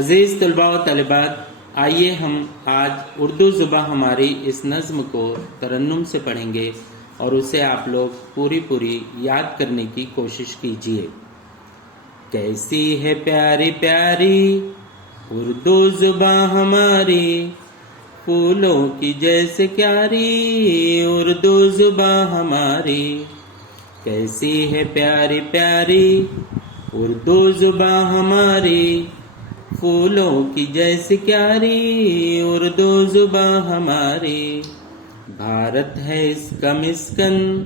عزیز طلباء و طالبات، آئیے ہم آج اردو زبان ہماری اس نظم کو ترنم سے پڑھیں گے اور اسے آپ لوگ پوری یاد کرنے کی کوشش کیجیے۔ کیسی ہے پیاری پیاری اردو زبان ہماری، پھولوں کی جیسے پیاری اردو زبان ہماری۔ کیسی ہے پیاری پیاری اردو زبان ہماری، پھولوں کی جیسی پیاری اردو زبان ہماری۔ بھارت ہے اس کا مسکن،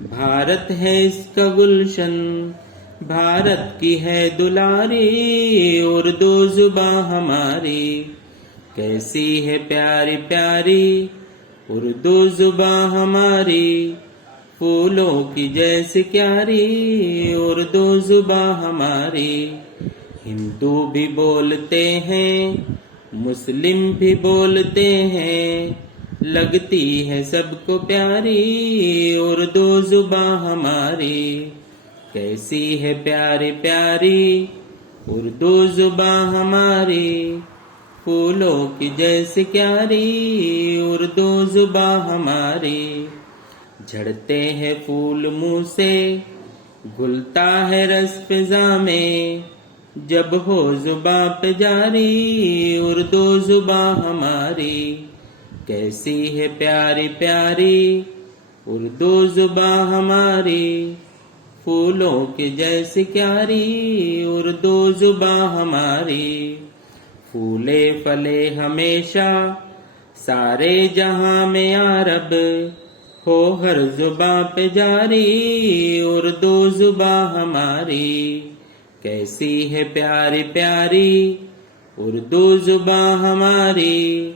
بھارت ہے اس کا گلشن، بھارت کی ہے دلاری اردو زبان ہماری۔ کیسی ہے پیاری پیاری اردو زبان ہماری، پھولوں کی جیسی پیاری اردو زبان ہماری۔ ہندو بھی بولتے ہیں، مسلم بھی بولتے ہیں، لگتی ہے سب کو پیاری اردو زبان ہماری۔ کیسی ہے پیاری پیاری اردو زبان ہماری، پھولوں کی جیسی پیاری اردو زبان ہماری۔ جھڑتے ہیں پھول منہ سے، گھلتا ہے رس فضا میں، جب ہو زباں پہ جاری اردو زبان ہماری۔ کیسی ہے پیاری پیاری اردو زبان ہماری، پھولوں کی جیسی پیاری اردو زبان ہماری۔ پھولے پھلے ہمیشہ سارے جہاں میں یا رب، ہو ہر زباں پہ جاری اردو زبان ہماری۔ کیسی ہے پیاری پیاری اردو زبان ہماری،